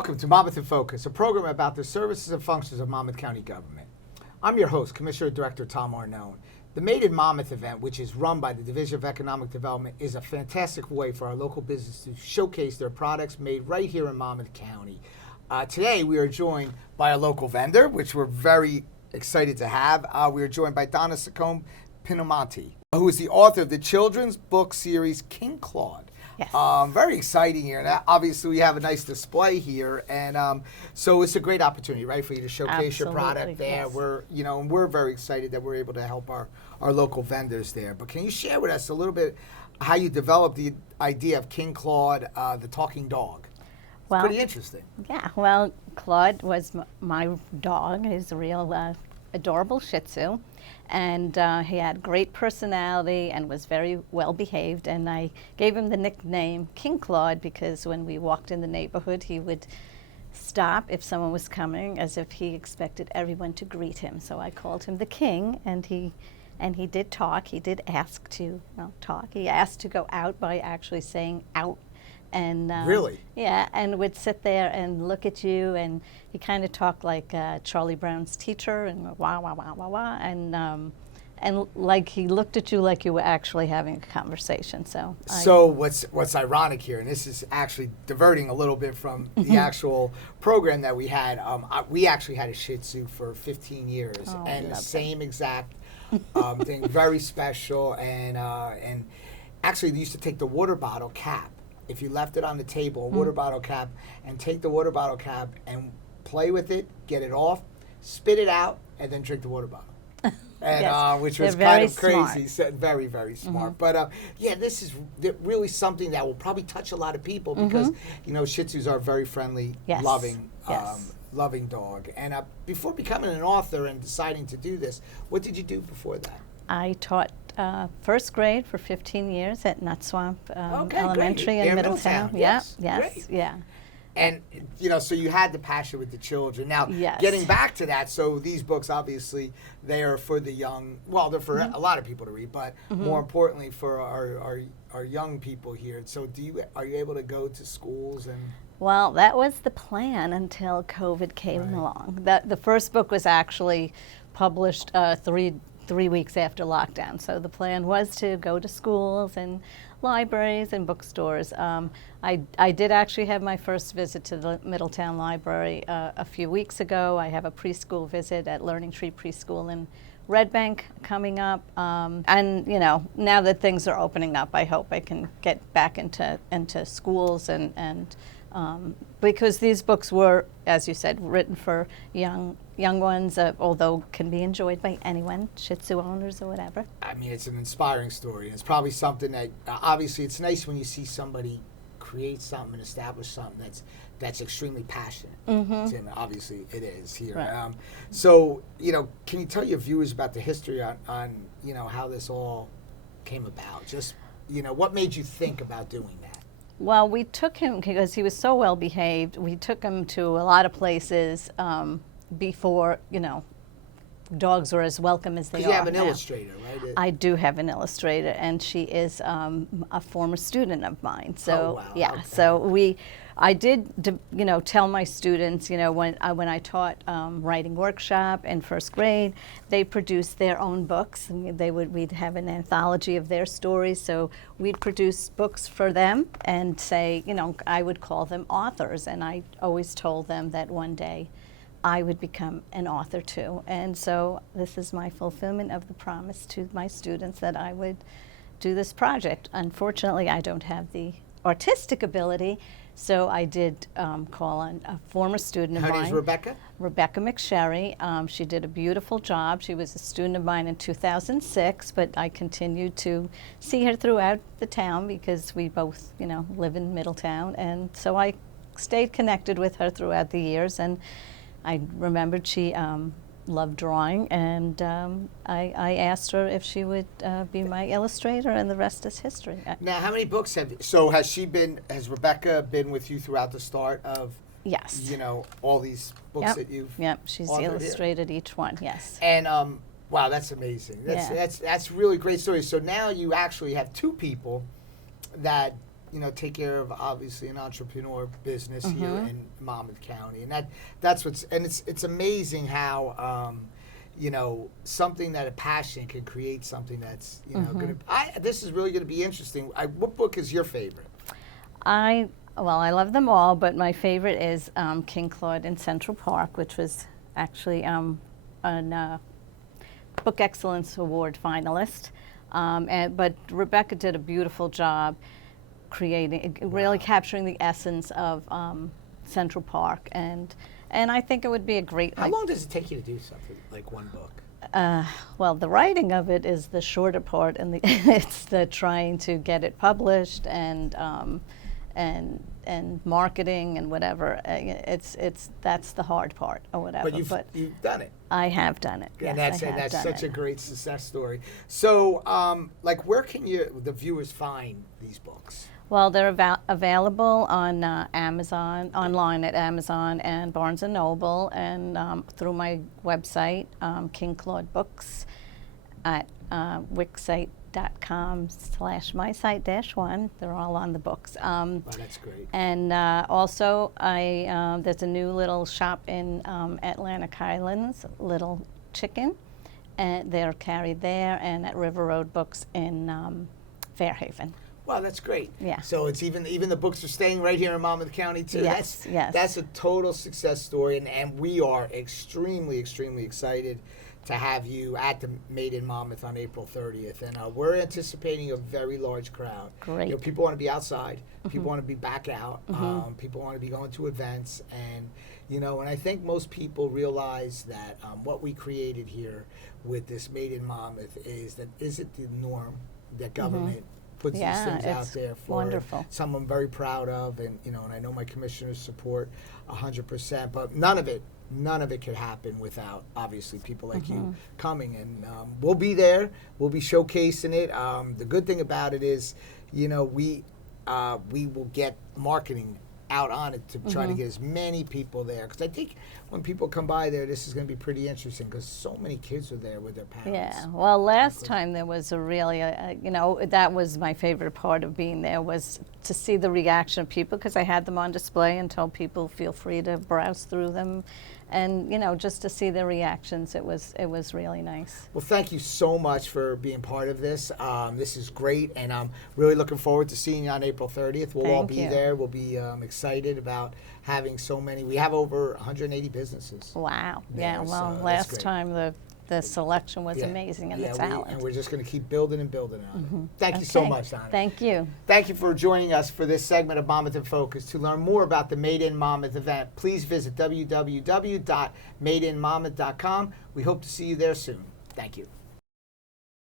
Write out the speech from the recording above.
Welcome to Monmouth in Focus, a program about the services and functions of Monmouth County government. I'm your host, Commissioner Director Tom Arnone. The Made in Monmouth event, which is run by the Division of Economic Development, is a fantastic way for our local business to showcase their products made right here in Monmouth County. Today, we are joined by a local vendor, which we're very excited to have. We are joined by Donna Saccone Pinamonti, who is the author of the children's book series King Claude. Yes. Very exciting here. And obviously, we have a nice display here, and so it's a great opportunity, right, for you to showcase your product there. Yes. We're very excited that we're able to help our local vendors there. But can you share with us a little bit how you developed the idea of King Claude, the talking dog? It's pretty interesting. Yeah. Well, Claude was my dog. He's a real adorable Shih Tzu. And he had great personality and was very well behaved. And I gave him the nickname King Claude because when we walked in the neighborhood, he would stop if someone was coming as if he expected everyone to greet him. So I called him the King, and he did talk. He did ask to talk. He asked to go out by actually saying out. And Really? Yeah, and would sit there and look at you, and he kind of talked like Charlie Brown's teacher, and wah wah wah wah wah, and like he looked at you like you were actually having a conversation. So what's ironic here, and this is actually diverting a little bit from the actual program that we had. We actually had a Shih Tzu for 15 years, and the same exact thing, very special, and actually they used to take the water bottle cap. If you left it on the table, a water bottle cap, and take the water bottle cap and play with it, get it off, spit it out, and then drink the water bottle. And yes. which was kind of crazy. So very, very smart. But yeah, this is really something that will probably touch a lot of people because Shih Tzus are a very friendly, loving, loving dog. And before becoming an author and deciding to do this, what did you do before that? I taught first grade for 15 years at Nut Swamp Elementary in Middletown. Yes. Yeah. And, so you had the passion with the children. Now, getting back to that, so these books, obviously, they are for the young, well, they're for a lot of people to read, but more importantly for our young people here. So are you able to go to schools and... Well, that was the plan until COVID came along. The first book was actually published three weeks after lockdown. So the plan was to go to schools and libraries and bookstores. I did actually have my first visit to the Middletown Library a few weeks ago. I have a preschool visit at Learning Tree Preschool in Red Bank coming up. And now that things are opening up, I hope I can get back into schools and because these books were, as you said, written for young ones, although can be enjoyed by anyone, Shih Tzu owners or whatever. I mean, it's an inspiring story. It's probably something that, obviously, it's nice when you see somebody create something and establish something that's extremely passionate. Tim, obviously, it is here. Right. So, can you tell your viewers about the history on how this all came about? Just, what made you think about doing that? Well, we took him, because he was so well behaved, we took him to a lot of places before, dogs were as welcome as they are now. You have an illustrator, right? I do have an illustrator, and she is a former student of mine. So, so I did, tell my students, when I taught writing workshop in first grade, they produced their own books. And we'd have an anthology of their stories. So we'd produce books for them and say, I would call them authors. And I always told them that one day I would become an author too. And so this is my fulfillment of the promise to my students that I would do this project. Unfortunately, I don't have the artistic ability. So I did call on a former student of mine. Her name's Rebecca? Rebecca McSherry. She did a beautiful job. She was a student of mine in 2006, but I continued to see her throughout the town because we both, live in Middletown. And so I stayed connected with her throughout the years. And I remembered she loved drawing, and I asked her if she would be my illustrator, and the rest is history. Now, how many books has Rebecca been with you throughout the start of, yes, all these books that you've she's illustrated each one, yes. And wow, that's amazing. That's really great story. So now you actually have two people that take care of obviously an entrepreneur business here in Monmouth County, and that's it's amazing how something that a passion can create something that's this is really gonna be interesting. What book is your favorite? I love them all, but my favorite is King Claude in Central Park, which was actually a Book Excellence Award finalist. But Rebecca did a beautiful job really capturing the essence of Central Park, and I think it would be a great. How long does it take you to do something like one book? Well, the writing of it is the shorter part, and it's the trying to get it published and marketing and whatever. That's the hard part or whatever. But you've done it. I have done it. And yes, that's such a great success story. So, where can the viewers find these books? Well, they're available on Amazon, online at Amazon and Barnes & Noble, and through my website, King Claude Books, at wixsite.com/mysite-1. They're all on the books. That's great. And also, there's a new little shop in Atlantic Highlands, Little Chicken, and they're carried there, and at River Road Books in Fairhaven. Wow, that's great. Yeah. So it's even the books are staying right here in Monmouth County too. Yes, yes. That's a total success story, and we are extremely excited to have you at the Made in Monmouth on April 30th, and we're anticipating a very large crowd. Great. People want to be outside. People want to be back out. People want to be going to events, and and I think most people realize that what we created here with this Made in Monmouth is that isn't the norm that government puts these things out there for. Wonderful. Something I'm very proud of, and and I know my commissioners support 100%. But none of it could happen without obviously people like you coming, and we'll be there. We'll be showcasing it. The good thing about it is, we will get marketing out on it to try to get as many people there, because I think when people come by there, this is going to be pretty interesting because so many kids are there with their parents. Yeah, well, last time there was a really, that was my favorite part of being there, was to see the reaction of people, because I had them on display and told people feel free to browse through them, and just to see the reactions. It was really nice. Well, thank you so much for being part of this. This is great, and I'm really looking forward to seeing you on April 30th. We'll all be there. We'll be excited about having so many. We have over 180 businesses. Wow. there, Yeah. Well, so that's last great. time the selection was amazing, and the talent. And we're just going to keep building and building on it. Thank you so much, Donna. Thank you. Thank you for joining us for this segment of Monmouth in Focus. To learn more about the Made in Monmouth event, please visit www.madeinmonmouth.com. We hope to see you there soon. Thank you.